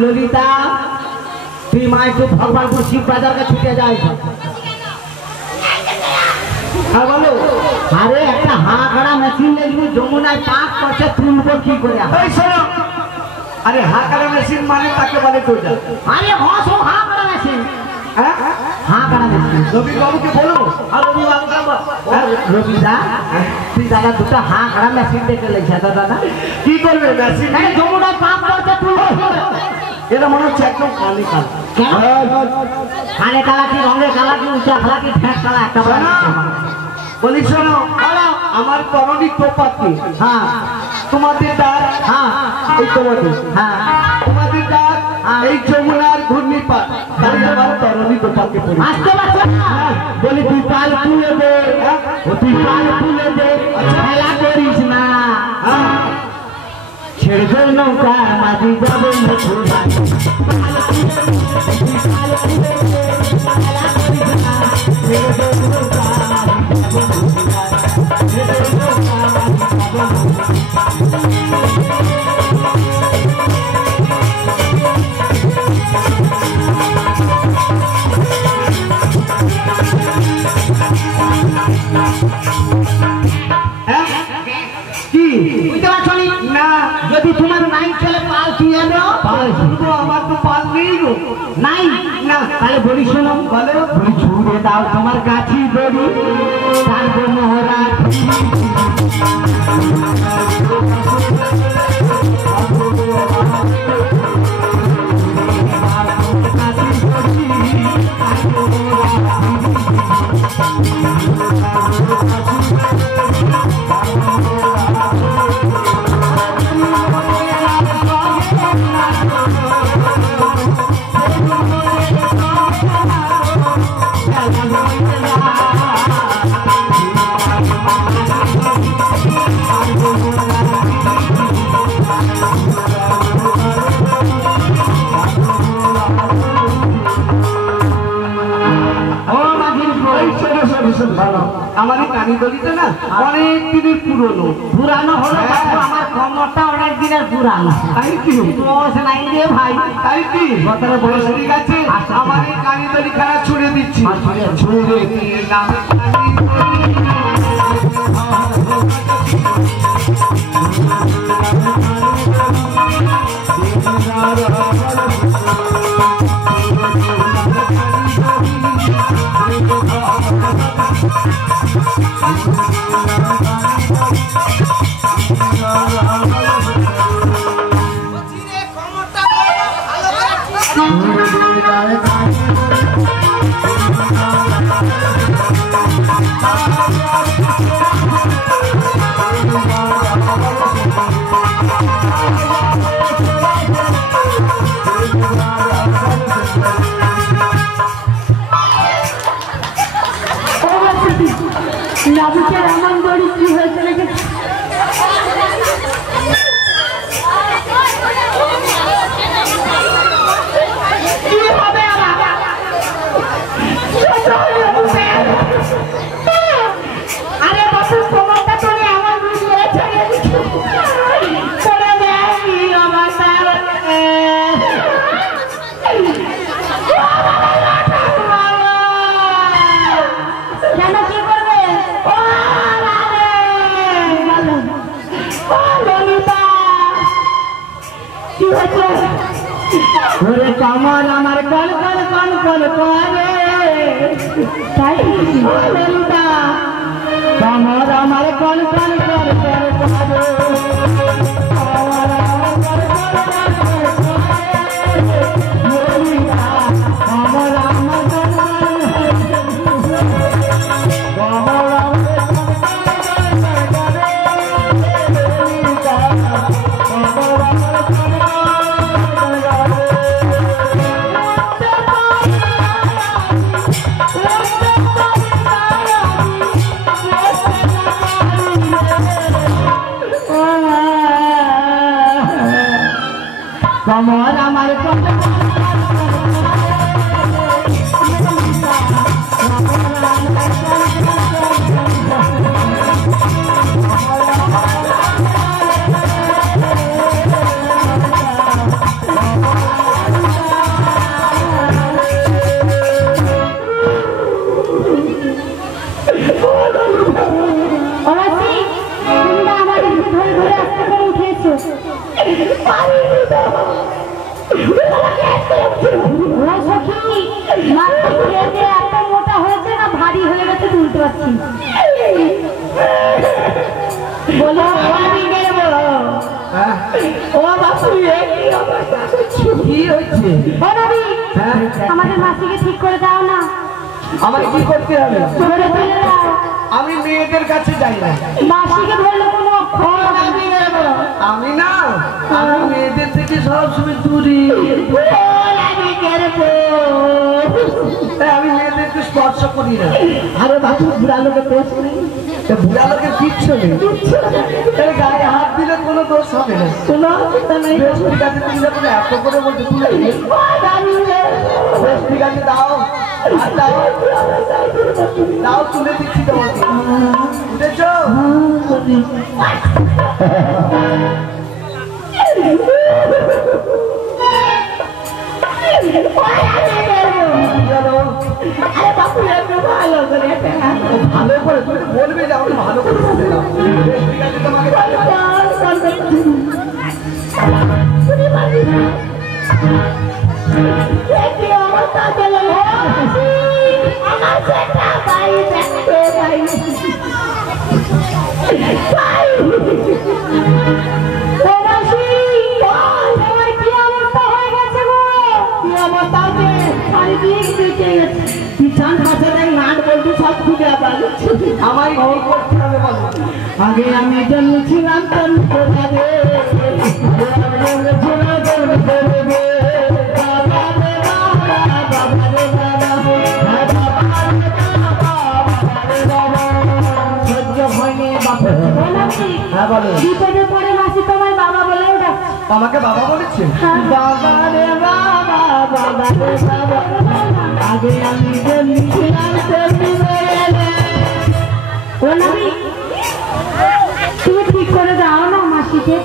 ललिता तुम माय तो भगवान को शिव बाजार का छुटे जाए बोलो अरे एक हाँ खड़ा मशीन ले जमुनाय 5% तुमको की अरे हाँ खड़ा मशीन माने ताके बोले तो जा अरे हाँ सो हाँ खड़ा मशीन हाँ खड़ा मशीन रवि बाबू के बोलो रवि बाबू का रवि दा तुम दादा दुटा हाँ खड़ा मशीन देके ले जाता दादा की करबे मशीन अरे जमुनाय 5% तुम এটা মনে হচ্ছে একদম খালি কাল খালি কালা কি রঙে কালা কি উঁচা কালা কি ঠেক কালা একটা বলি শোনো আমার করণী তোপাতি হ্যাঁ তোমাদের ডাক হ্যাঁ এই তোমাদের হ্যাঁ তোমাদের ডাক এই যমুনার ঘূর্ণিপাত তাই আবার তরণী গোপালকে পড়ি আসতে পারছ না বলি তুই পাল তুলে দে ও তুই পাল তুলে দে খেলা করিস না ছেড়ে দে নৌকা মাঝি যাবে যদি তোমার নাই চলে পাল তুলে দাও পাল তো আমার তো পাল নেই গো নাই না তাহলে বলি শোনো বলে বলি ছুঁড়ে দাও তোমার গাছি দড়ি তারপর মোহরা আমাদের কানি দলিটা না অনেক দিনের পুরনো পুরানো হলো আমার কমরটা অনেক দিনের পুরানো তাই কি বয়স নাই রে ভাই তাই কি কথাটা বয়স ঠিক আছে আমার এই কানি দলি খেলা ছুড়ে দিচ্ছি ছুড়ে দিয়ে নামে ওরে কামার আমার কল কল কল কল করে তাই ললিতা কামার আমার কল কল কল কল করে कमर हमारे मोटा हो भारी हो तुलते बोलो मासी के ठीक कर दाओ ना আমার কি করতে হবে? আমি মেয়েদের কাছে যাই না। মাসিকে ধরলে কোনো আমি না, আমি মেয়েদের থেকে সবসময় দূরে। আমি মেয়েদেরকে স্পর্শ করি না। আরে বাবু বুড়া লোকের দোষ নেই, বুড়া লোকের কিচ্ছু নেই, গায়ে হাত দিলে কোনো দোষ হবে না। কোনো অসুবিধা নেই। ঠিক আছে, তুমি যখন এত করে বলছো তুলে ঠিক আছে, দাও দাও, তুলে দিচ্ছি তোমাকে। বুঝেছ? ভালো করে তুমি বলবে যে আমাকে ভালো করে বলবে না। ঠিক আছে, তোমাকে আমায় করতে হবে বলো। আগে আমি জন্মেছিলাম বিপদে পড়ে মাসি তোমার বাবা বলে আমাকে বাবা বলেছে? বাবা রে বাবা, বাবা রে বাবা, আগে আমি জন্মেছিলাম তুমি ঠিক করে দাও না মাসিকে।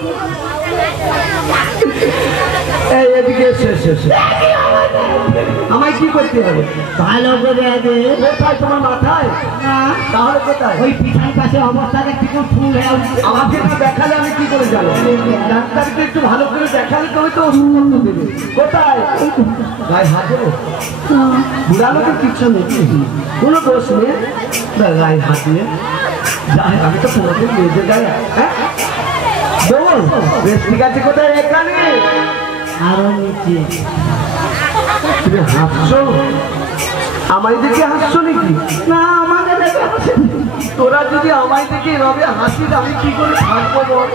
এদিকে আমায় কি করতে হবে? ভালো করে কোথায় তোমার মাথায়? তাহলে কোথায়? ওই পিছন পাশে অবস্থা দেখতে খুব ফুল হয়ে আমাকে না দেখালে আমি কি করে জানো? ডাক্তারকে একটু ভালো করে দেখালে তুমি তো ওষুধ দেবে। কোথায়? গায়ে হাত দেবো? বুড়া লোকের কিচ্ছু নেই, কোনো দোষ নেই, গায়ে হাত দিয়ে আমি তো কোনোদিন মেয়েদের গায়ে। হ্যাঁ বেশ, ঠিক আছে। কোথায়? এখানে আরো নিচে। তুমি হাসছো? আমায় দেখে হাসছো নাকি? না, আমাকে দেখে হাসি। তোরা যদি আমায় দেখে এভাবে হাসিস আমি কি করে থাকবো বল?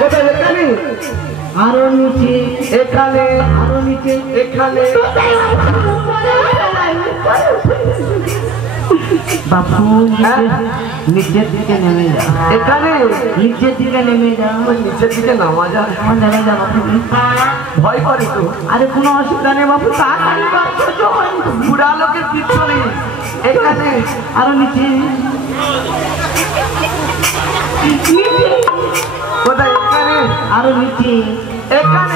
কোথায়? এখানে আরো নিচে। এখানে আরো নিচে। এখানে বাপু নিচের দিকে নেমে যা। এখানে নিচের দিকে নেমে যা। নিচের দিকে নামা যায়? নেমে যা বাপু। ভয় করে তো? আরে কোনো অসুবিধা নেই বাপু, তাড়াতাড়ি বুড়া লোকের কিচ্ছু নেই। এখানে আরো নিচে। কোথায়? এখানে আরো নিচে। এখানে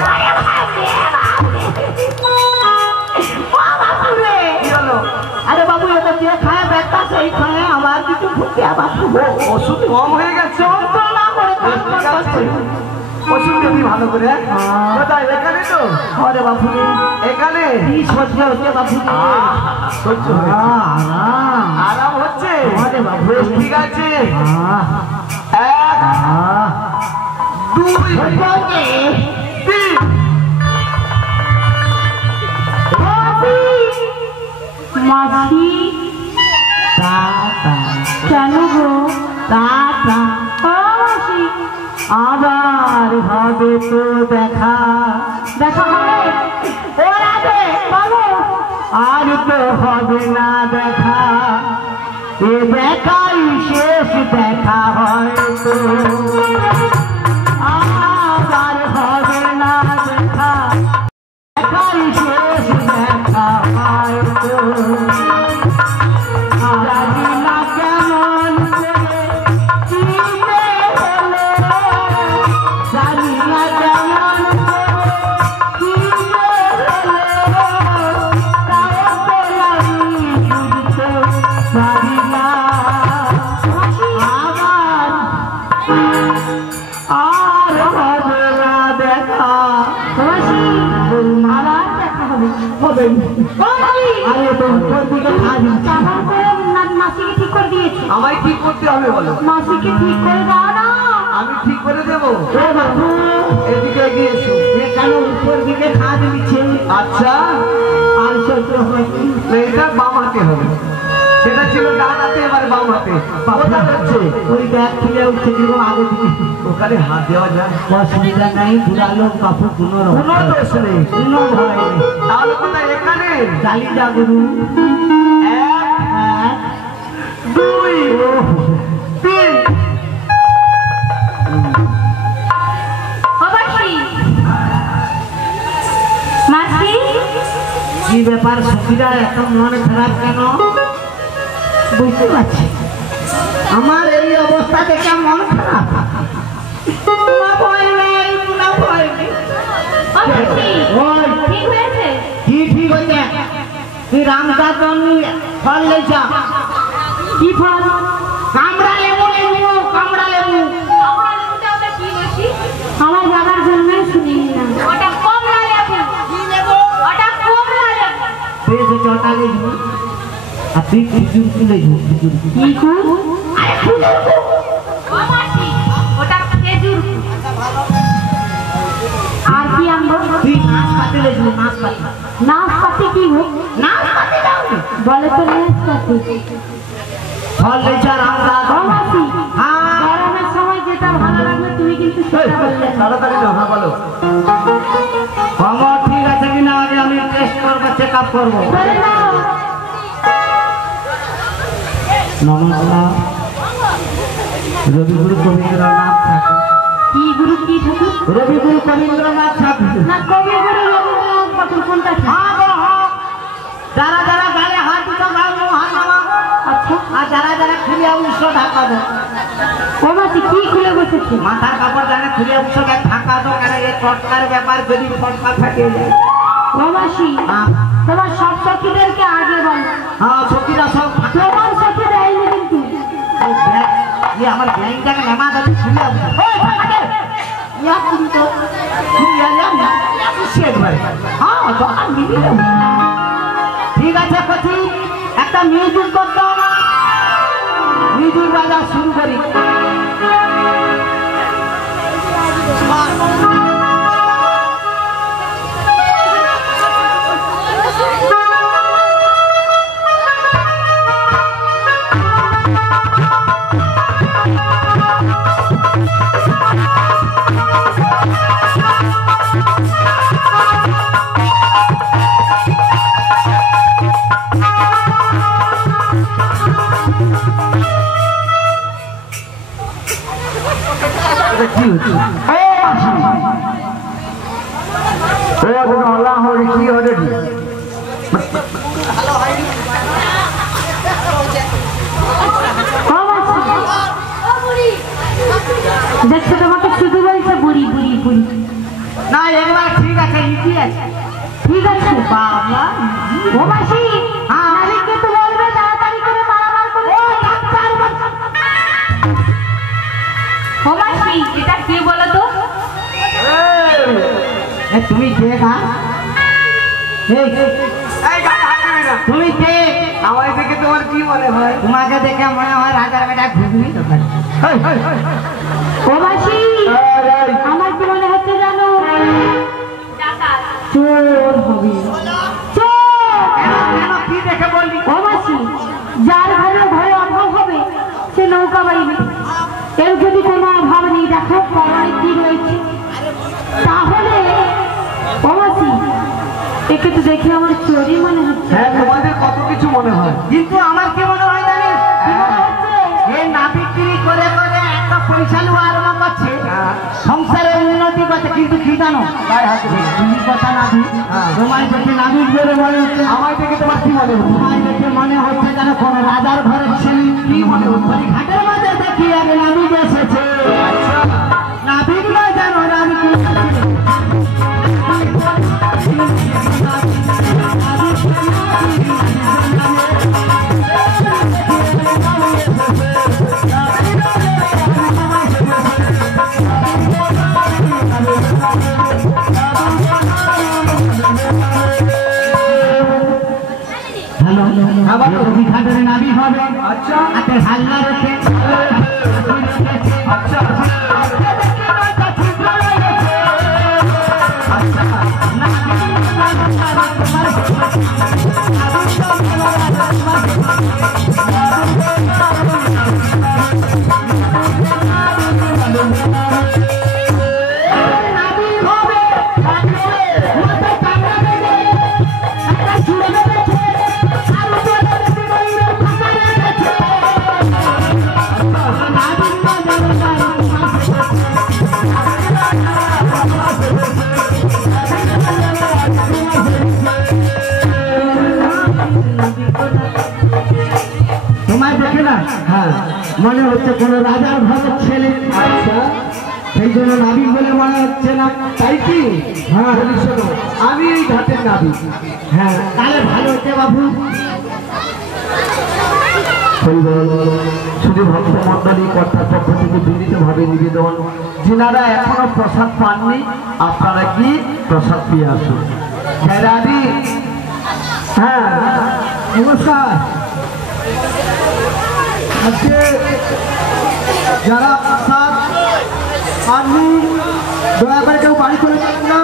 আরে বাবু এটা যে খায় ব্যাগটা সেই খায়, আমার কিছু ভুলতে বাপু। ওষুধ কম হয়ে গেছে? ওষুধ দিবি ভালো করে। কোথায়? এখানে তো। আরে বাপু এখানে কি সহ্য হচ্ছে বাপু? সহ্য আরাম হচ্ছে? আরে বাপু ঠিক আছে। 1 2 3 মাসি টাটা। কেন গো? টাটা। মাসি আবার হবে তো দেখা। দেখা হবে? ওর আগে বলো। আর তো হবে না দেখা, এ দেখাই শেষ দেখা হয়তো। আবার হবে না দেখা, দেখাই শেষ দেখা হয়তো। জানি না কেমন করে চিনতে হলো, জানি না কেমন করে চিনতে হলো, তাও তো আমি বুঝতে পারি না। আর হবে না দেখা। হবে আরে তোর দিকে মাসিকে ঠিক করে দিয়েছি। আমায় ঠিক করতে হবে বলো। মাসিকে ঠিক করে দাও না। আমি ঠিক করে দেবো। বাবু এদিকে এগিয়ে এসো। কেন উপর দিকে খাওয়া দিচ্ছে? আচ্ছা দিকে হবে। সেটা ছিল ডান হাতে, এবারে বাম হাতে। কোথায় হচ্ছে? ওই ব্যাগ খুলে উঠছে দিব আগে দিকে। ওখানে হাত দেওয়া যায়? অসুবিধা নাই, ঘুরালো কাপড় কোনো দোষ নেই, কোনো ভয় নেই। তাহলে কোথায়? এখানে চালি যা গুরু। 1 2 3। কি ব্যাপার সখীরা এত মন খারাপ কেন? বুঝতে পারছি আমার এই অবস্থা দেখে মন খারাপ। কি ঠিক হয়েছে? তুই রামদাস ফল লেছা? কি ফল? কামড়া লেবু। কামড়া লেবু আমার বাবার জন্য শুনি না। ওটা কমলা লেবু। কি লেবু? ওটা কমলা লেবু। বেশ চটা লেবু। আর তুই খেজুর কি লেবু? খেজুর কি কুল? আরে খেজুর কুল। ও মাসি, ওটা খেজুর। আর কি আনবো? তুই নাশপাতি লেবু। নাশপাতি। নাশপাতি কি গো? নাশপাতি দাও। বলে তো নাশপাতি। ফল লেছা রামদাস। ও মাসি, হ্যাঁ গরমের সময় যেটা ভালো লাগবে তুমি কিন্তু সেটা বললে না। তাড়াতাড়ি যাও। হ্যাঁ বলো। খবর ঠিক আছে কিনা আগে আমি টেস্ট করবো, চেক আপ করবো। বলে নাও। নমস্কার। রবিগুরু কবীন্দ্রনাথ ঠাকুর। কি গুরু কি ঠাকুর? রবিগুরু কবীন্দ্রনাথ ঠাকুর। না কবি গুরু রবীন্দ্রনাথ ঠাকুর কোনটা? হ্যাঁ গো, হ্যাঁ। যারা যারা গালে হাত দিত গাল হাত নামা। আচ্ছা, আর যারা যারা খুলে উৎস ঢাকা দো। ও মাসি কি খুলে বসেছে? মাথার কাপড় জানে খুলে উৎসকে ঢাকা দো, কেন এই টটকার ব্যাপার যদি টটকা থাকে। ও মাসি, হ্যাঁ তোমার সব সখীদেরকে আগে বল। হ্যাঁ সখীরা সব তোমার সখী দেয়নি কিন্তু। আমার ব্যাংকটাকে নামা যাচ্ছে খুলে ইয়া কিন্তু ঠিক আছে কচি, একটা মিউজিক করতে হবে। মিউজিক বাজা শুরু করি। কি হচ্ছে? কি হবে? দেখছো তোমাকে শুধু বলছে বুড়ি বুড়ি বুড়ি। না এবার ঠিক আছে, ইজি আছে। ঠিক আছে বাবা ও মাসি, মালিককে তো বলবে তাড়াতাড়ি করে মারামার করে। ও মাসি, এটা কে বলো তো? তুমি কে গা? তুমি কে? আমায় দেখে তোমার কি মনে হয়? তোমাকে দেখে মনে হয় রাজার বেটা ঘুগনি দোকান। ও মাসি, আমার কি মনে হচ্ছে জানো? চোর হবে। চোর। কি দেখে বললি? ও মাসি, যার ঘরে ঘরে অভাব হবে সে নৌকা বাইবে। এর যদি কোনো অভাব নেই, দেখো কড়াই কি রয়েছে। তাহলে ও মাসি, একে তো দেখে আমার চোরই মনে হচ্ছে। হ্যাঁ তোমাদের কত কিছু মনে হয়, কিন্তু আমার কি মনে হয় জানিস? কি মনে হচ্ছে? এই না বিক্রি করে করে একটা পয়সা নেওয়া আরম্ভ করছে, সংসারের উন্নতি করছে। কিন্তু কি জানো, তুমি কথা না দিই, তোমায় দেখে নাবিক বেড়ে মনে হচ্ছে। আমায় দেখে তোমার কি মনে হয়? তোমায় দেখে মনে হচ্ছে যেন কোন রাজার ঘরের ছেলে। কি মনে হচ্ছে? ঘাটের মাঝে দেখি আগে নাবিক এসেছে। নাবিক নয় যেন নাবিক এসেছে। হ্যালো, ঘাটের নাবিক হবে। আচ্ছা হাতে হাল্লা রেখে আচ্ছা আচ্ছা হ্যাঁ, মনে হচ্ছে কোন রাজার ঘরের ছেলে। আচ্ছা, সেই জন্য নাবিক বলে মনে হচ্ছে না, তাই কি? হ্যাঁ, শোনো, আমি এই ঘাটের নাবিক। হ্যাঁ, তাহলে ভালো হচ্ছে বাবু। শুধু ভক্তমন্ডলী কর্তার পক্ষ থেকে বিনীতভাবে নিবেদন, যিনারা এখনো প্রসাদ পাননি আপনারা কি প্রসাদ পেয়ে আসুন। হ্যাঁ, নমস্কার। আজকে যারা প্রসাদ পাননি দয়া করে কেউ বাড়ি চলে যাবেন না।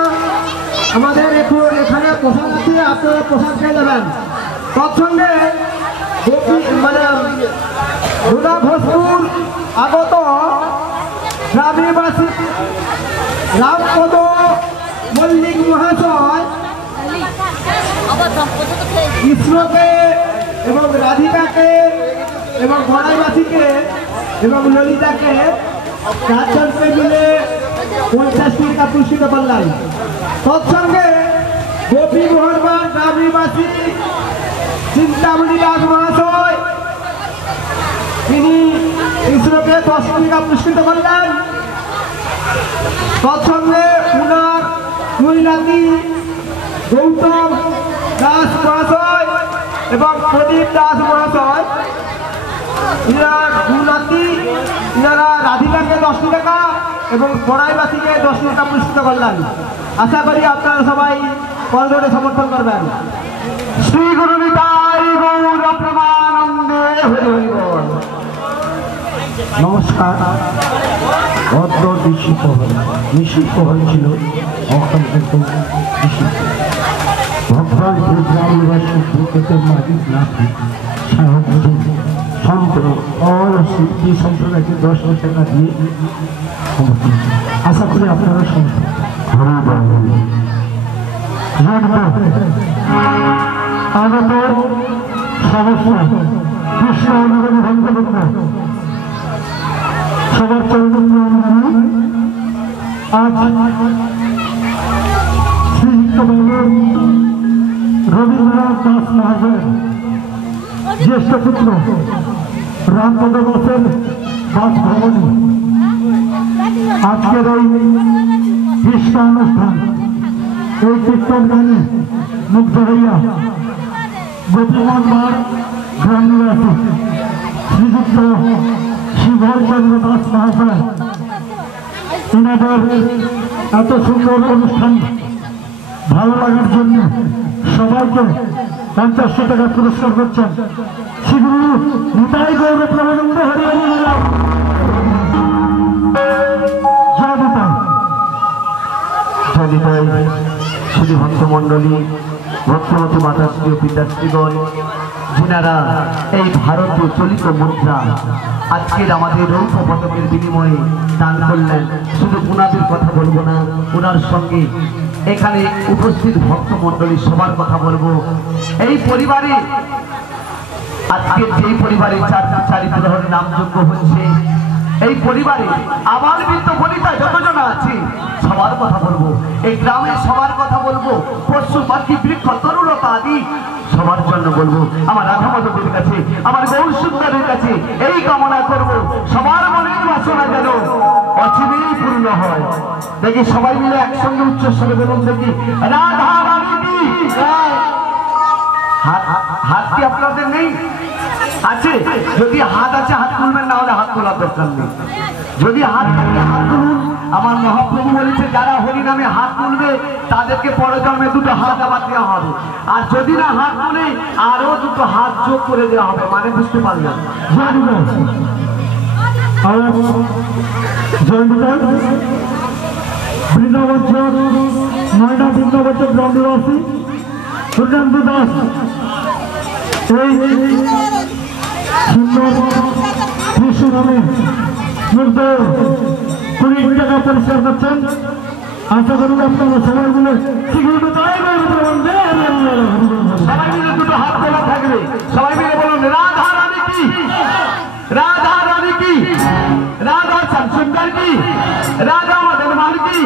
আমাদের এখন এখানে প্রসাদ আছে, আপনারা প্রসাদ খেয়ে যাবেন। তৎসঙ্গে মানে দুর্গাঘোষপুর আগত গ্রামীণবাসী রামপদ মল্লিক মহাশয় কৃষ্ণকে এবং রাধিকাকে এবং বড়াইবাসীকে এবং ললিতাকে চারজনকে মিলে 50 টাকা পুরস্কৃত করলেন। তৎসঙ্গে গোপী মোহনবাগ গ্রামীণবাসী চিন্তামণি দাস মহাশয় তিনি কৃষ্ণকে 10 টাকা পুরস্কৃত করলেন। তৎসঙ্গে উনার দুই নাতি গৌতম দাস মহাশয় এবং প্রদীপ দাস মহাশয় ইনার দুই নাতি ইনারা রাধিকাকে 10 টাকা এবং বড়াইবাসীকে 10 টাকা পুরস্কৃত করলেন। আশা করি আপনারা সবাই করজোড়ে সমর্থন করবেন। শ্রী গুরু নিতাই গৌর প্রেমানন্দে হরি হরি বল। নমস্কার। ভদ্র নিষিদ্ধ হয়েছিল অকান্ত ভক্তদের গ্রামবাসী ক্রিকেটের মালিক নাকি সাহায্য সিদ্ধি সম্প্রদায়কে 10 টাকা দিয়ে আশা করি আপনারা আগত সমস্যা কৃষ্ণ অনুগামী ভক্তবৃন্দ সবার চরণ আজ শ্রীযুক্ত রবীন্দ্রনাথ দাস মহাশয় জ্যেষ্ঠ পুত্র রামপদ দাসের বাসভবনে আজকের এই কৃষ্ণ অনুষ্ঠান, এই কীর্তন গানে মুগ্ধ হইয়া গোপীমোহনবাগ গ্রামবাসী শ্রীযুক্ত শিবচন্দ্র দাস মহাশয় এনাদের এত সুন্দর অনুষ্ঠান ভালো লাগার জন্য সবাইকে 50 টাকা পুরস্কার করছেন। শ্রীগুরু নিতাই গৌর প্রেমানন্দে হরি হরি বল। শুধু ভক্তমন্ডলী ভক্তমতী মাতাশ্রী ও পিতাশ্রীগণ যিনারা এই ভারতীয় চলিত মুদ্রা আজকের আমাদের রৌপ্য পদকের বিনিময়ে দান করলেন, শুধু ওনাদের কথা বলবো না, ওনার সঙ্গে এখানে উপস্থিত ভক্তমন্ডলী সবার কথা বলবো। এই পরিবারে আজকের যেই পরিবারে চারি প্রহরের নামযোগ্য হচ্ছে, এই পরিবারে আবার বৃদ্ধ বনিতা যতজন আছে সবার কথা বলবো, এই গ্রামের সবার কথা বলবো, পশু পাখি বৃক্ষ তরুলতা আদি সবার জন্য বলবো। আমার রাধামাধবের কাছে, আমার গৌর সুন্দরের কাছে এই কামনা করব, সবার মনের বাসনা যেন অচিরেই পূর্ণ হয়। দেখি সবাই মিলে একসঙ্গে উচ্চস্বরে বলুন দেখি, রাধা রানী কি। হাত কি আপনাদের নেই? আছে? যদি হাত আছে হাত তুলবেন, না হলে হাত তোলার দরকার নেই। যদি হাত থাকে হাত তুলুন। আমার মহাপ্রভু বলেছে যারা হরি নামে হাত তুলবে তাদেরকে পরজন্মে 2টো হাত আবার দেওয়া হবে, আর যদি না হাত তুলে আরো 2টো হাত যোগ করে দেওয়া হবে। মানে বুঝতে পারলেন? বৃন্দাবন নয়ডা বৃন্দাবন গ্রামবাসী সূর্যান্ত দাস এই সুন্দর কৃষ্ণ নামে মুগ্ধ 20 টাকা পরিষ্কার করছেন। আশা করুন আপনারা সবাই মিলে সবাই মিলে 2টো হাত তোলা থাকবে। সবাই মিলে বলুন, রাধা রানী কি, রাধা রানী কি, রাধা শ্যাম সুন্দর কি, রাধা মদন মোহন কি,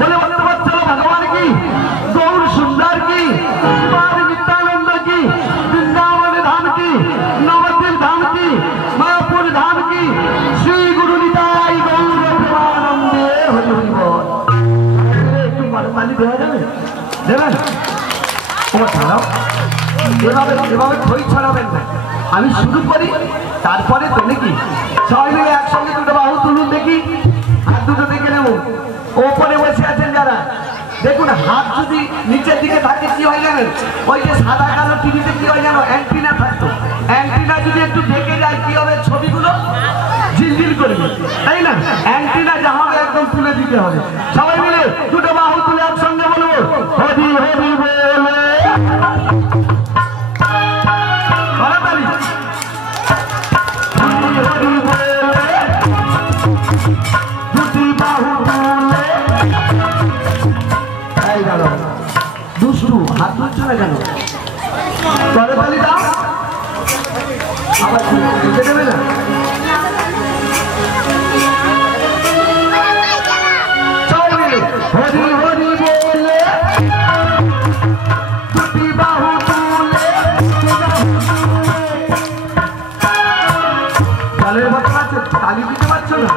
বলে বৎসল ভগবান কি, গৌর সুন্দর কি, নিত্যানন্দ কি, বৃন্দাবন ধাম কি, নবদ্বীপ ধাম কি, মায়াপুর দেবেন তোমার ছাড়াও এভাবে এভাবে খই ছড়াবেন না আমি শুরু করি তারপরে তো নাকি সবাই মিলে একসঙ্গে দুটো বাহু তুলুন দেখি হাত দুটো দেখে নেব ওপরে বসে আছেন যারা দেখুন হাত যদি নিচের দিকে থাকে কি হয় জানেন ওই যে সাদা কালো টিভিতে কি হয় জানো অ্যান্টিনা থাকতো অ্যান্টিনা যদি একটু ঢেকে যায় কি হবে ছবিগুলো ঝিলঝিল করবে তাই না অ্যান্টিনা যা হবে একদম তুলে দিতে হবে সবাই মিলে দুটো বাহু তুলে একসঙ্গে বলবো হরি হরি বলে দুষ্টু হাত তুলছো না কেন করে তালি দাও আবার দিতে দেবে না হরি হরি বলে দুটি বাহু তুলে জলের মতো আছে তালি দিতে পারছো না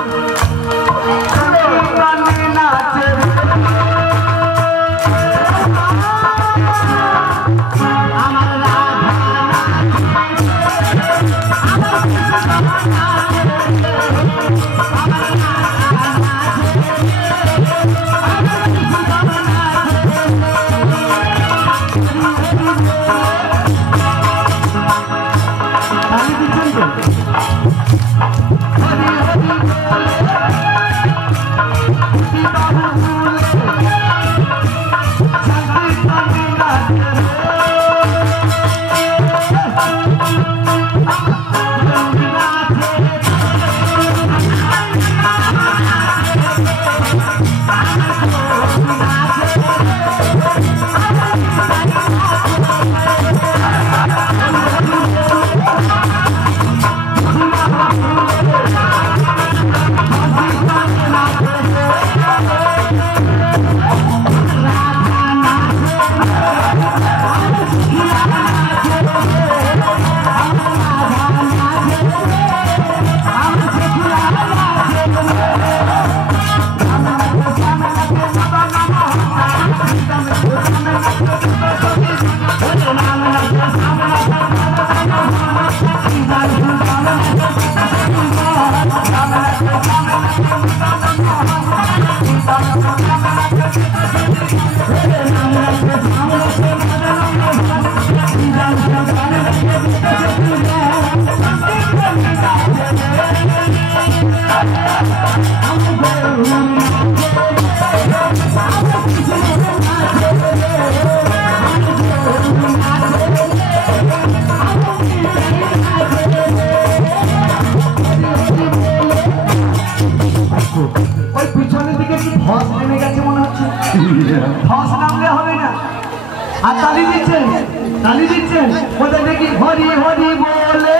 নাচে তালি দিচ্ছেন ওদের দেখি হরি হরি বলে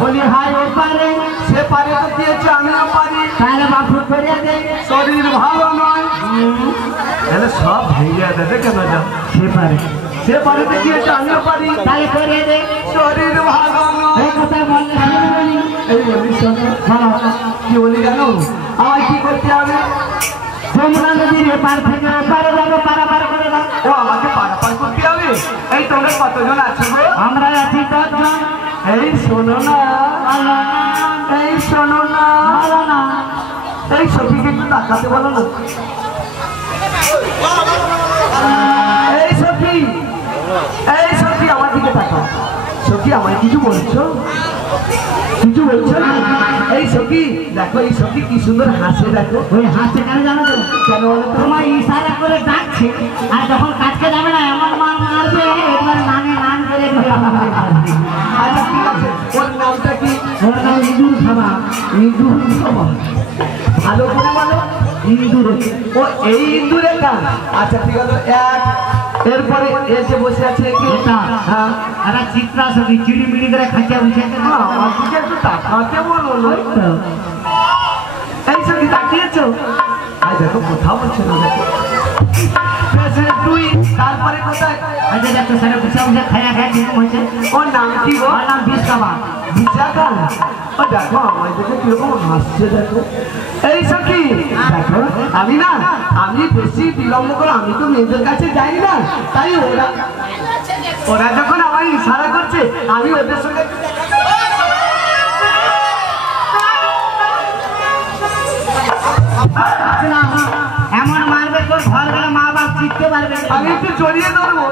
বলি হাই ও পারে, সে পারে তো কি হচ্ছে, আমিও পারি। তাহলে বাপু করে দে। শরীর ভালো নয়, তাহলে সব ভেঙে দেবে কেন? যা সে পারে, সে পারে তো কি হচ্ছে, আমিও পারি। তাহলে করে দে। শরীর ভালো নয়, এই কথা বললে শুনে বলি। এই বলি শোনো। কি বলি জানো? আমায় কি করতে হবে? যমুনা নদীর এপার থেকে ওপারে যাবো, পারাপার করে দাও। ও আমাকে পারাপার করতে হবে? এই তোমরা কতজন আছো গো? আমরা আছি 10 জন। এই শোনো না, ভালো না, এই শোনো না, ভালো না। এই সখীকে একটু তাকাতে বলো না। এই সখী, এই সখী আমার দিকে তাকাও। সখী আমায় কিছু বলছো? কিছু বলছো না? এই সখী দেখো, এই সখী কি সুন্দর হাসে দেখো। ওই হাসছে কেন জানো তো? কেন বলো তো? তোমার ইশারা করে ডাকছে, আর যখন কাটতে যাবে না এমন মার মারবে, একবার নানে নান করে ধরে মারবে। আচ্ছা ঠিক আছে, ওর নামটা কি? ওর নাম ইঁদুর খাবা। ইঁদুর খাবা? ভালো করে বলো। ইঁদুর। ও এই ইঁদুরের নাম? আচ্ছা ঠিক আছে। এক, এরপরে এ যে বসে আছে কি? এটা হ্যাঁ, একটা চিত্রা সখী চিড়িমিড়ি করে খাঁচিয়া উঠেছে না। আমার দিকে একটু তাকাতে বলো না। এই সখী তাকিয়েছো? আই দেখো কোথাও বলছে না, দেখো। তুই তারপরে কোথায়? আচ্ছা দেখো সেটা বুঝা বুঝা খায়া খায় কিন্তু হয়েছে। ওর নাম কি গো? ওর নাম বিষ খাবা। বিশাখা। ও দেখো আমার দিকে কিরকম হাসছে দেখো। এই সখী দেখো, আমি না, আমি বেশি বিলম্ব করে আমি তো মেয়েদের কাছে যাই না, তাই ওরা যখন আমায় ইশারা করছে আমি ওদের সঙ্গে এমন মারবে তোর ঘর গেলে মা বাপ চিনতে পারবে। আমি একটু জড়িয়ে ধরবো।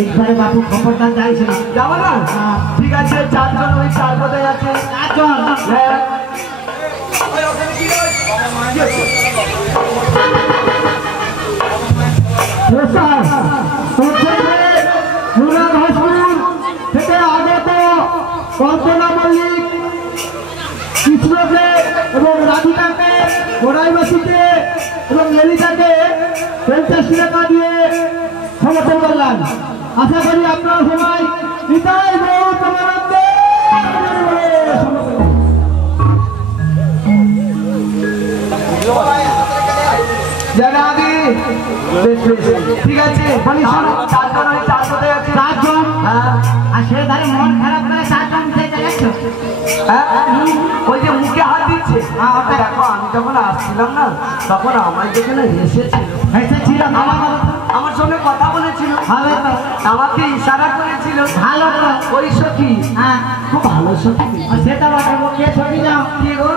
একবারে বাপু খবরদার যাইছে না। যাবো না? ঠিক আছে, 4 জন, ওই 4 কোথায় আছে? 4 জন। হ্যাঁ। থেকে আগত কল্পনা মল্লিক, কৃষ্ণকে এবং রাধিকাকে, গোড়াইবাসীকে এবং ললিতাকে 50 টাকা দিয়ে সমর্থন করলাম। আশা করি আপনারা সবাই নিতাই গৌর প্রেমানন্দে জানাবি। বেশ বেশ, ঠিক আছে। বলি শোনো, 4 জন, ওই 4 কোথায় আছে? 4 জন। হ্যাঁ আর সে ধারে মন খারাপ করে 4 জন থেকে যাচ্ছে। হ্যাঁ, ওই যে মুখে হাত দিচ্ছে। দেখো আমি যখন আসছিলাম না, তখন আমার যেখানে এসেছিল, এসেছিল আমার সঙ্গে কথা বলেছিল, হবে তো আমাকে ইশারা করেছিল। ভালো তো। ওই সখী, হ্যাঁ খুব ভালো সখী। সেটা বটে। কে ছবি যাও? কি গো?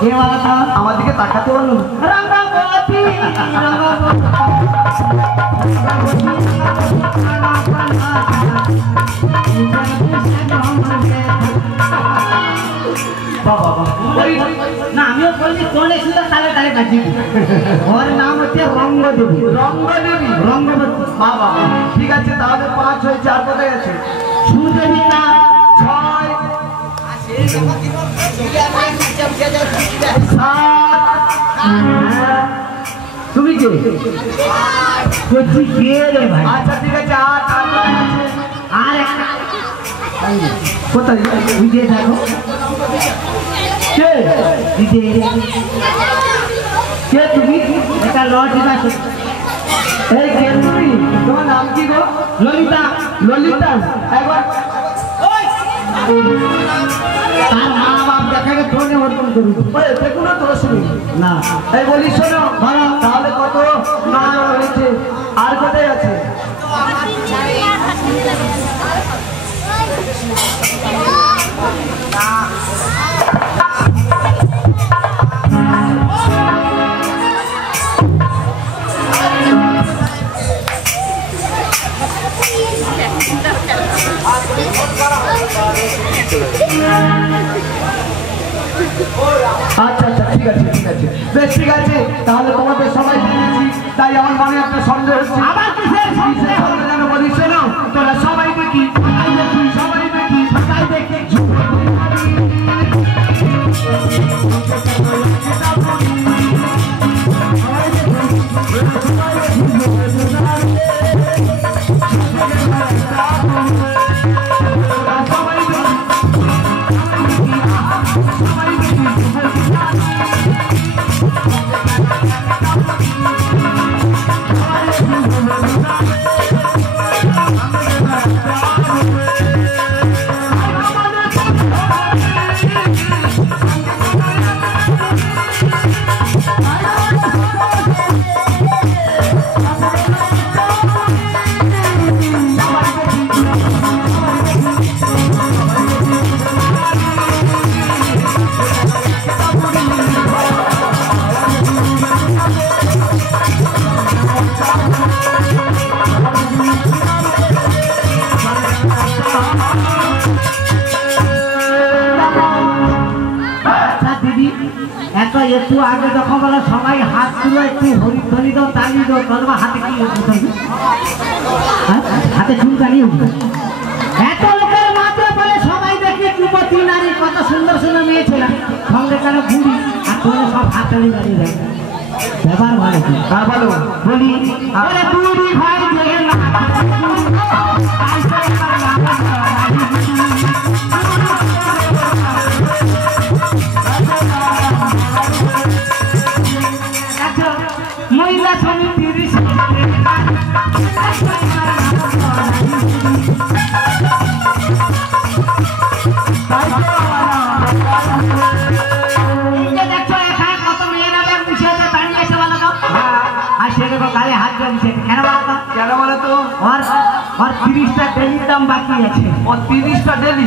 কে বলো তো? আমার দিকে তাকাতে বলো না। রঙ্গবতী, না আমিও বলছি কোনে শুধু তালে তালে কাটি। ওর নাম হচ্ছে রঙ্গদেবী। রঙ্গদেবী, রঙ্গবতী। বাবা। ঠিক আছে, তাহলে 5 হয়েছে। আর কোথায় আছে? সুদেবী না 6, 7। তুমি কে? বলছি কে রে ভাই? আচ্ছা ঠিক আছে। আর কোথায় আছে? আর একটা কোথায়? বুঝে দেখো কে? কে তুমি? এটা লটিকা। এই কে তুমি? তোমার নাম কি গো? ললিতা। ললিতা। একবার তার মা বাপ দেখাকে ফোনে হরকম করুন এতে কোনো দোষ নেই। না। এই বলি শোনো, তাহলে কত? 9 হয়েছে। আর কোথায় আছে? আচ্ছা আচ্ছা, ঠিক আছে ঠিক আছে, বেশ ঠিক আছে। তাহলে তোমাদের সবাই দেখেছি, তাই আমার মনে একটা সন্দেহ হচ্ছে। আবার কিসের কিসের সন্দেহ যেন বলি শোনো, তোরা সবাই দেখি, সবাই দেখি, সবাই দেখি। সবাই একটু আগে যখন বলে সবাই হাত তুলো একটু হরিধ্বনি দাও তালি দাও তোমার হাতে কি হাতে চুলকানি উঠবে এত লোকের মাঝে বলে সবাই দেখি যুবতী নারী কত সুন্দর সুন্দর মেয়ে ছিল সঙ্গে কেন ঘুরি আর তোমরা সব হাতালি দাঁড়িয়ে দেয় ব্যাপার ভালো কি বলো বলি বলে তুই ভাই দেখে না মহিলা সমিতির গায়ে হাত দিয়েছে কেন বলতো? কেন বলতো? ওর 30টা ডেলির দাম বাকি আছে। ও 30টা ডেলি?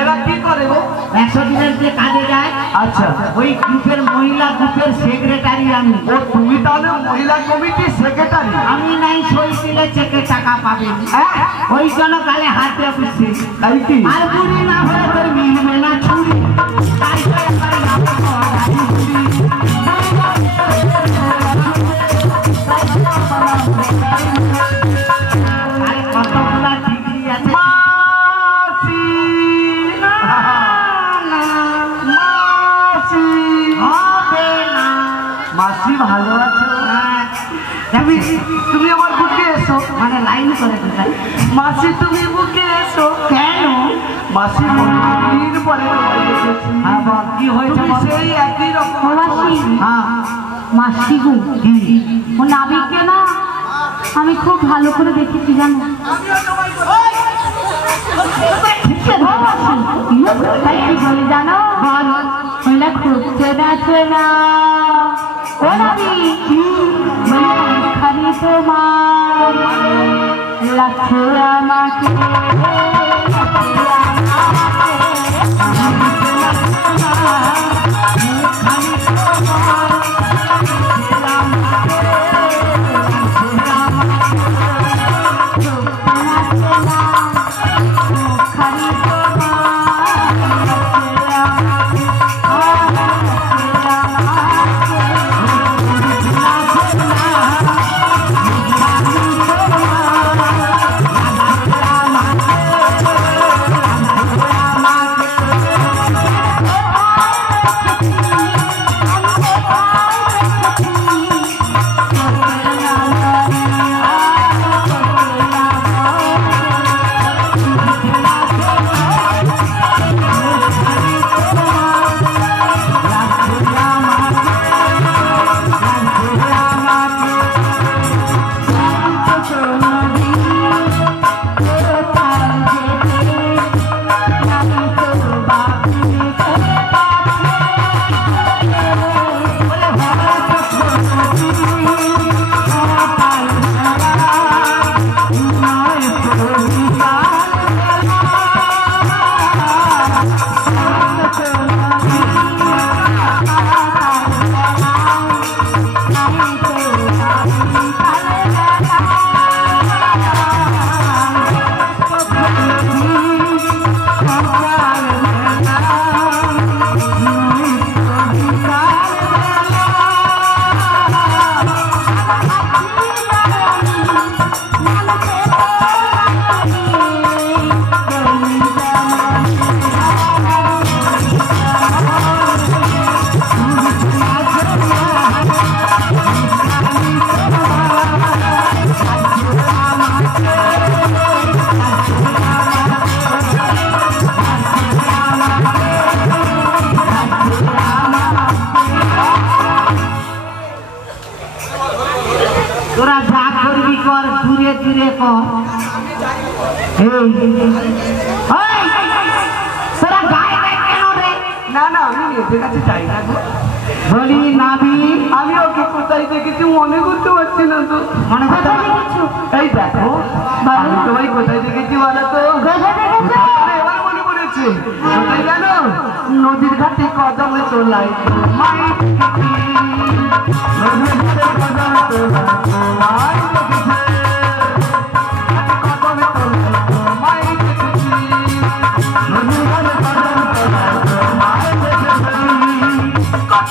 এরা কি করে গো? 100 দিনের যে কাজে যায়। আচ্ছা, ওই গ্রুপের মহিলা গ্রুপের সেক্রেটারি আমি। ও তুমি তাহলে মহিলা কমিটির সেক্রেটারি? আমি নাই সই দিলে চেকে টাকা পাবে। ওই জন্য গালে হাত দিয়ে বুঝছি তাই কি? আর বুড়ি না হলে তোর মিলবে না ছুরি। তাই তো একবার নামে কতগুলা ডিগ্রি আছে। মাসি ভালো আছো? তুমি আমার বুকে এসো। মানে লাইন করে মাসি তুমি বুকে এসো। কেন? মাসি দিন পরে কি হয়েছে? সেই একই রকম। মাসি গো, ও নাবিককে না আমি খুব ভালো করে দেখেছি জানো। তাই কি বলি জানো, ওইটা খুঁজছে নাচে না ও নাবিক, খালি তোমার লাগছে আমাকে। তোরা যা করবি কর, দূরে দূরে কর। তোরা গায়ে কেন রে? না না, আমি এদের কাছে যাই না গো। বলি নাবি, আমি ওকে কোথায় দেখেছি মনে করতে পারছি না তো। মনে করতে এই দেখো, আমি তোমায় কোথায় দেখেছি বলো তো? এবার মনে পড়েছে। কোথায় জানো? নদীর ঘাটে কদমে তোলাই তোমায় দেখেছি। নদীর ঘাটে কদমে তোলাই তোমায় দেখেছি। কদমে তোলাই তোমায় দেখেছি। নদীর ঘাটে কদমে তোলাই তোমায় দেখেছি। কত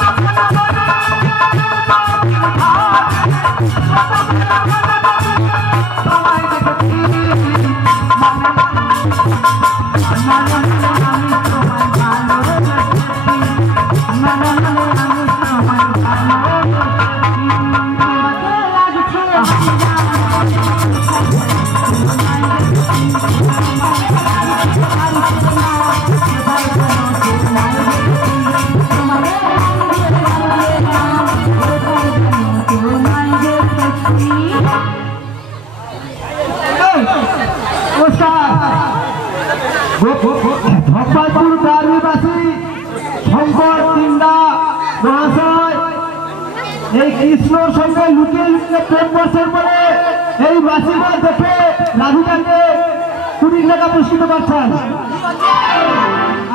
ভগবানপুর গ্রামবাসী শঙ্কর তিন্দা মহাশয় এই কৃষ্ণর সঙ্গে লুকিয়ে লুকিয়ে প্রেম করছেন বলে এই বাসীরা দেখে রাধিকাকে 20 টাকা পুরস্কৃত করছেন।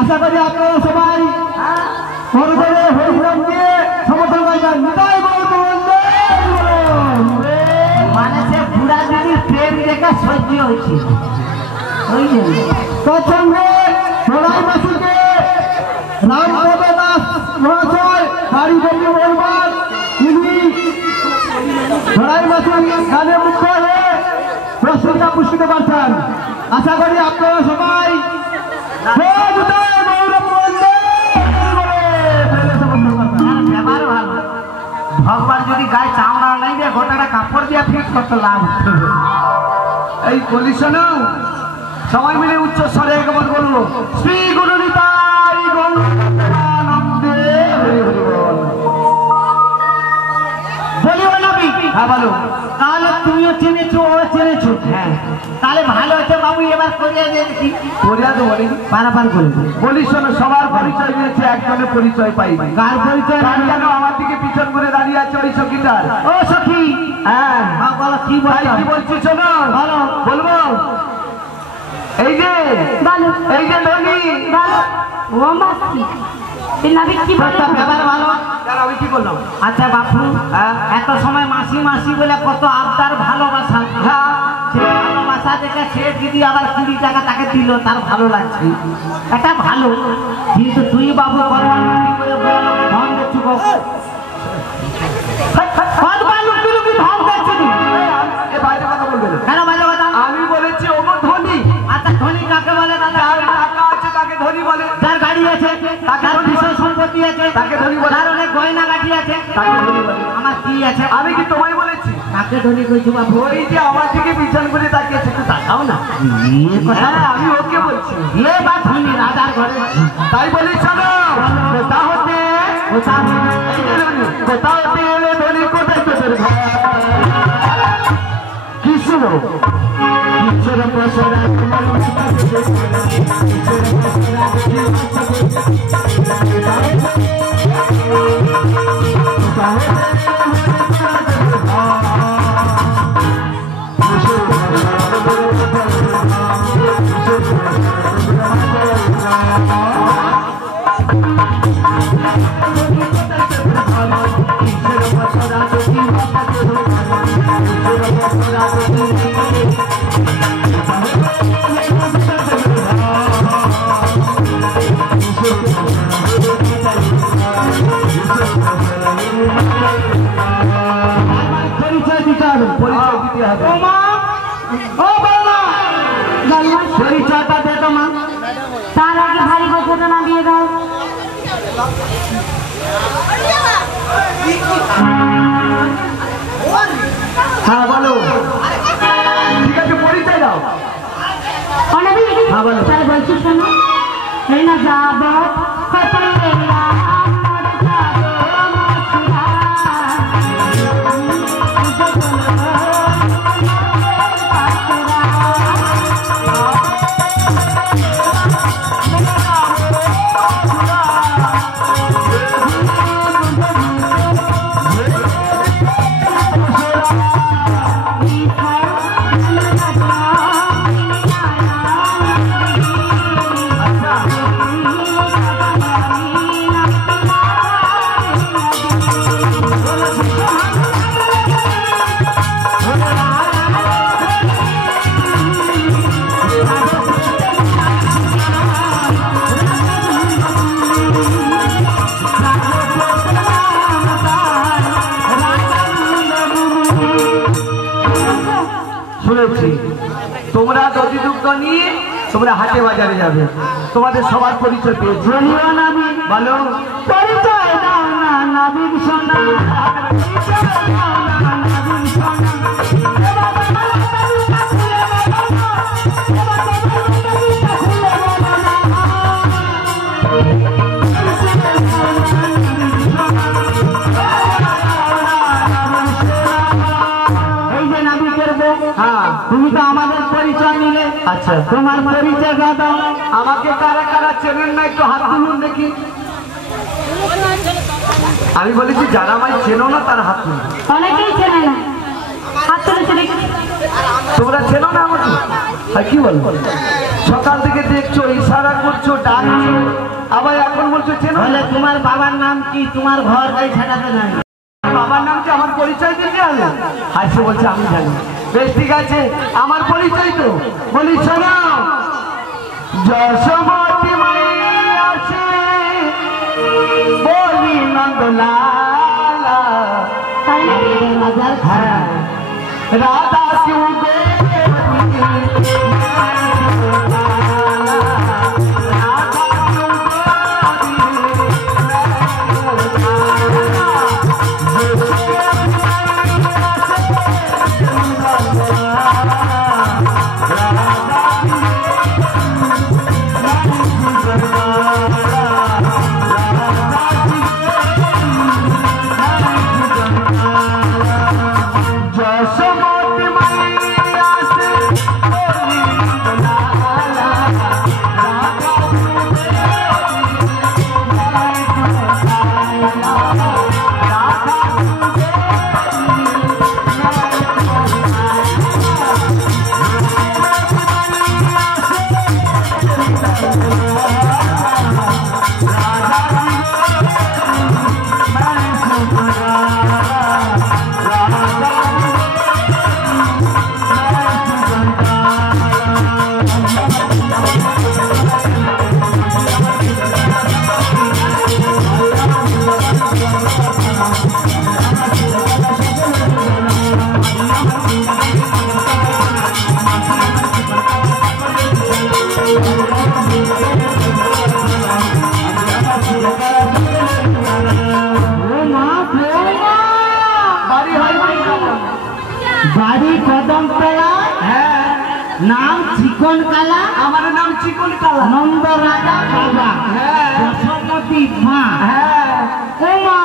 আশা করি আপনারা সবাই বড় করে হরিনাম দিয়ে সমর্থন করবেন। মানে সে বুড়া দিদির প্রেম দেখে সহ্য হয়েছে। তৎসঙ্গে প্রণয়বাসীকে রামপদ দাস মহাশয় বাড়ি বেরিয়ে বলবার তিনি প্রণয়বাসী গানে মুক্ত হয়ে পুরস্কার পুরস্কৃত করছেন। আশা করি আপনারা সবাই ভগবান যদি গায়ে চামড়া নাই দিয়ে গোটাটা কাপড় দিয়ে ফিট করতে লাভ। এই বলিস না সবাই মিলে উচ্চ স্বরে একবার বলবো শ্রী গুরু নিতাই গৌরানন্দে হরি হরি বল। বলিও নবী। হ্যাঁ বলো। তাহলে তুমিও চিনেছো ও চিনেছো। হ্যাঁ তাহলে ভালো হচ্ছে বাবু, এবার করিয়া দিয়ে দেখি। করিয়া তো বলি পারাপার করে বলিস না সবার পরিচয় দিয়েছে, একজনের পরিচয় পাইনি। কার পরিচয়? কেন আমার দিকে পিছন করে দাঁড়িয়ে আছে ওই সখীটার? ও সখী। হ্যাঁ বলো কি বলো, কি বলছিস? শোনো বলো। বলবো এই যে বলো এই যে ধনী বলো। ও মাসি এই নবী কি বলে? ব্যাপার ভালো। আমি কি বললাম? আচ্ছা বাপু, এত সময় মাসি মাসি বলে কত আবদার ভালোবাসা, সে ভালোবাসা দেখে সে যদি আবার 20 টাকা তাকে দিল তার ভালো লাগছে, এটা ভালো। কিন্তু তুই বাবু করবানি করে ধন দিচ্ছু আমি বলেছি ও ধনী। আচ্ছা ধনী কাকে বলে? দাদা টাকা আছে তাকে ধনী বলে, যার গাড়ি আছে, তার বিষয় সম্পত্তি আছে, তাকে ধনী বলে, তার অনেক গয়না গাঠি আছে, তাকে ধনী বলে। আমার কি আছে? আমি কি তোমায় বলেছি? তাকে ধনী কইছো বাবু। ওই যে আমার থেকে পিছন করে তাকিয়েছে, একটু তাকাও না। হ্যাঁ আমি ওকে বলছি। এ বা ধনী রাজার ঘরে, তাই বলি চলো কোথা হতে কোথা হতে এলে ধনী কোথায় তোদের ঘর? কৃষ্ণ ঈশ্বর প্রসারা তোমার পরিচয় দিতে হবে, পরিচয় দিতে হবে। পরিচয়টা দে তো মা। তার আগে ভারী বছরটা না দিয়ে দাও। হ্যাঁ বলো। ঠিক আছে পরিচয় দাও। অনাবি হ্যাঁ বলো। তাই বলছি শোনো, এই না যাব কত এলা আমার যাব মথুরা। শুনেছি তোমরা দধিদুগ্ধ নিয়ে তোমরা হাটে বাজারে যাবে, তোমাদের সবার পরিচয় পেয়েছি। বলো পরিচয় দাও না নবীন সোনা, এই যে নাবিকের বউ, হ্যাঁ তুমি তো আমাদের পরিচয় নিলে, আচ্ছা তোমার পরিচয় দাও। আমাকে কারা কারা চেনেন না একটু হাত তুলুন দেখি। আমি বলেছি যারা আমায় চেনো না তারা হাত তুলুন। অনেকেই চেনে না, হাত তুলেছে দেখি। তোমরা চেনো না আমাকে? আর কি বলবো, সকাল থেকে দেখছো, ইশারা করছো, ডাকছো, আবার এখন বলছো চেনো না। তোমার বাবার নাম কি? তোমার ঘর গাই ছেড়াতে নাই। বাবার নাম কি? আমার পরিচয় দিতে হবে। হাসি বলছে আমি জানি। বেশ ঠিক আছে, আমার পরিচয় তো বলি শোনো। যশোমতী মাইয়া আছে বলি নন্দলালা, হ্যাঁ রাধা শিব বাড়ি কদমতলা। হ্যাঁ নাম চিকন কালা। আমার নাম চিকন কালা। নন্দ রাজা বাবা। হ্যাঁ যশোমতী মা। হ্যাঁ ও মা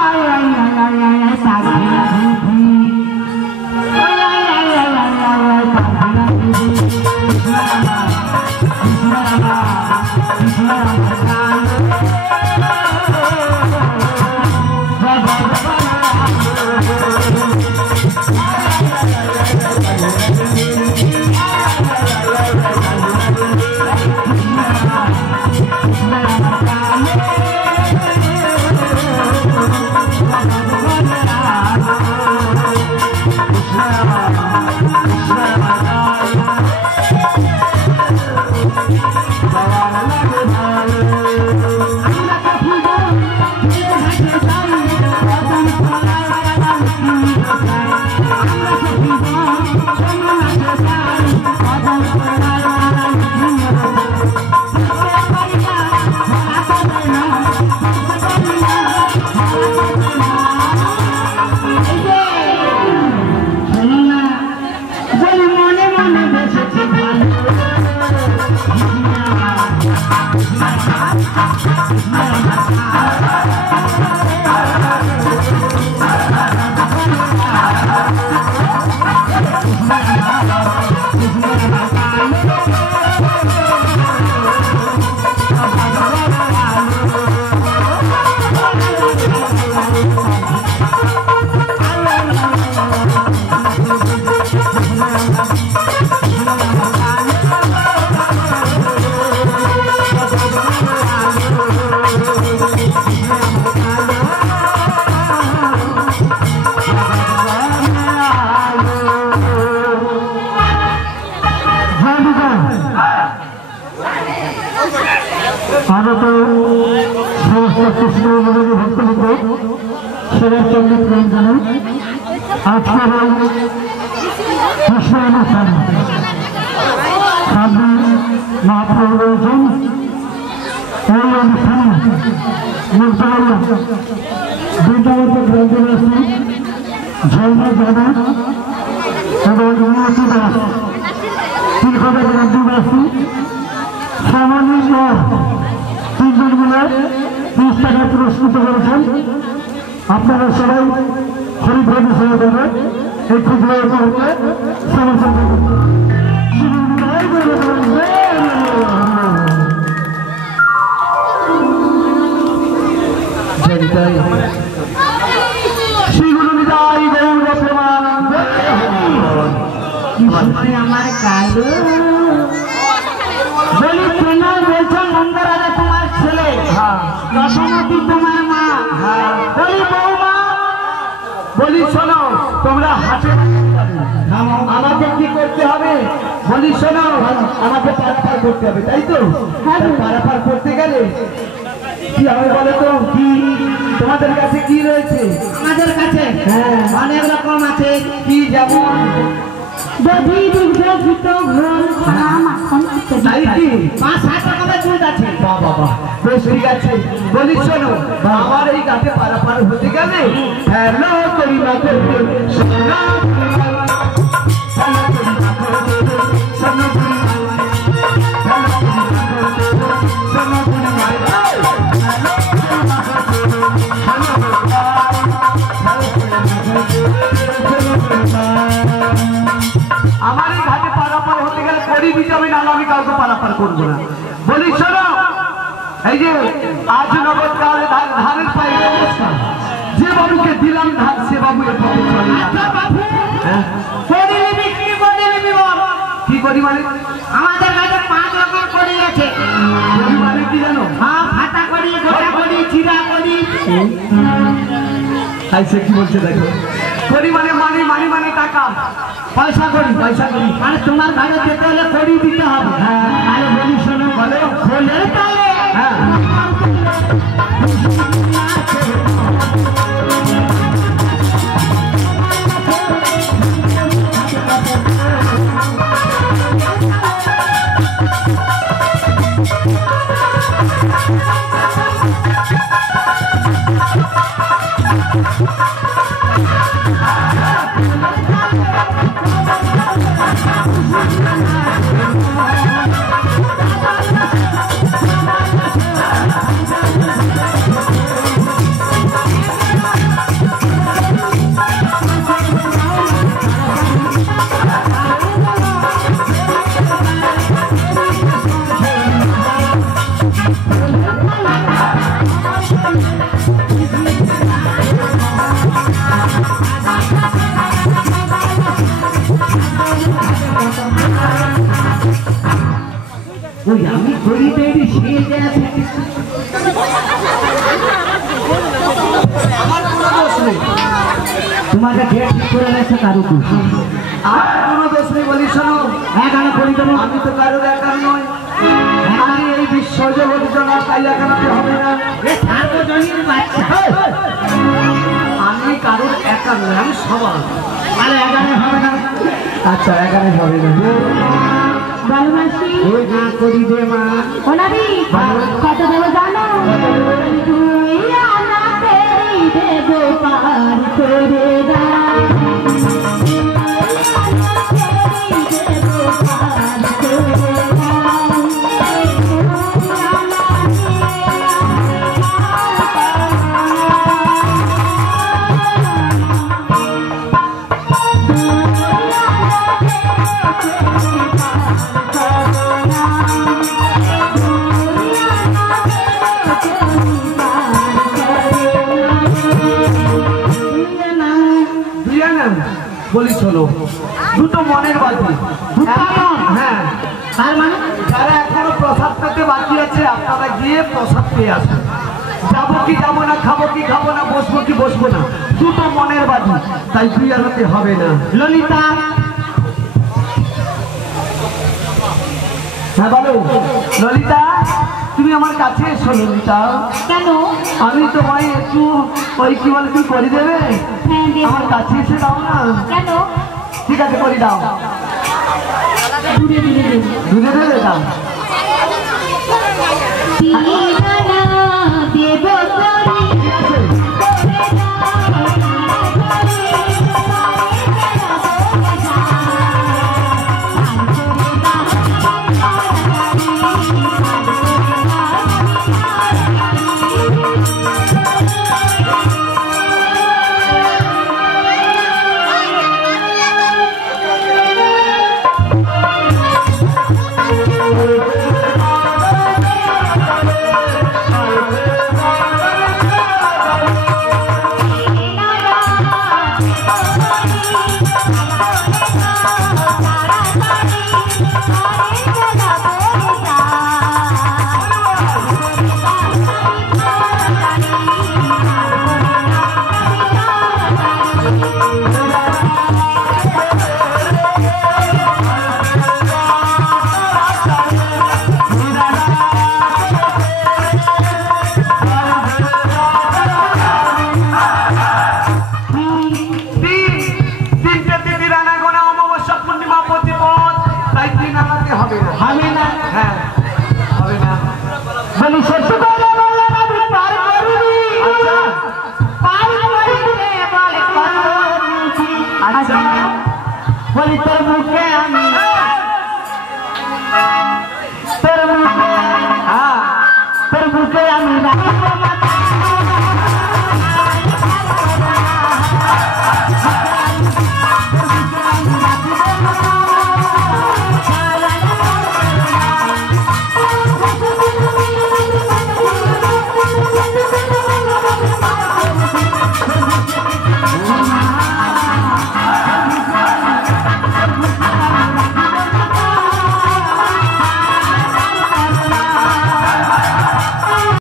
আপনারা সবাই হরিপ্রভু সহ দেবেন এই ক্ষুদ্র সমর্থন আমার কালো বলি কেন বলছো নন্দরাজা তোমার ছেলে দশমতী তোমার মা বলি বৌমা বলি শোনো তোমরা হাটে আমাকে কি করতে হবে বলি শোনো আমাকে পারাপার করতে হবে তাই তো পারাপার করতে গেলে কি হবে বলো তো কি তোমাদের কাছে কি রয়েছে আমাদের কাছে অনেক রকম আছে কি যেমন দধি দুগ্ধ ঘিত ঘোল ঘোড়া মাখন তাই কি 5-7 রকমের দুধ আছে বাবা বেশ ঠিক আছে বলি শোনো আমার এই ঘাটে পারাপার হতে গেলে হ্যালো করি না করতে সোনা আমার এই ঘাটে পারাপার হতে গেলে করি দিতে হবে, নাহলে আমি কাউকে পারাপার করবো না। বলি শোনো, এই যে আজ নগদ কালে ধানের পায়ে নমস্কার, যে বাবুকে দিলাম ধান সে বাবু এর পথে চলে কি করি মানে আমাদের কাছে 5 রকম করি আছে করি মানে কি জানো? ফাটা করি, গোটা করি, চিরা করি। সে কি বলছে দেখো, করি মানে মানি মানি মানে টাকা পয়সা করি, পয়সা করি মানে তোমার ঘরে যেতে হলে করি দিতে হবে। তাহলে বলি শোনো, বলো বলে তাহলে আমি করি তৈরি শিখে আছে। আমার কোনো দোষ নেই, তোমাকে ডেট ঠিক করে নিয়েছে কারু খুশি, আমার কোনো দোষ নেই। বলি শোনো, এখানে করি দেবো। আমি তো কারোর একার নয়, আমি এই বিশ্ব জগৎ জনা, তাই একানাতে হবে না। সার্বজনীন বাচ্চা, আমি কারোর একার নয়, আমি সবার। তাহলে এখানে হবে না। আচ্ছা এখানে হবে না, ভালোবাসি ওই না করি দে মা। ওনারি কত দেবো জানো? তুই আনাতে দেবো পার করে দা, বলি শোনো, দুটো মনের বাজি, হ্যাঁ। তার মানে যারা এখনো প্রসাদ পেতে বাকি আছে, আপনারা গিয়ে প্রসাদ পেয়ে আসুন। যাবো কি যাবো না, খাবো কি খাবো না, বসবো কি বসবো না, দুটো মনের বাজি, তাই তুই আনাতে হবে না। ললিতা, হ্যাঁ বলো ললিতা, তুমি আমার কাছে এসো ললিতা। কেন? আমি তোমায় একটু ওই কি বলে তুমি করে দেবে, হ্যাঁ দেবো। আমার কাছে এসে দাও না। কেন? ঠিক আছে করে দাও, দূরে দূরে দেবো। দূরে দূরে দাও। তিন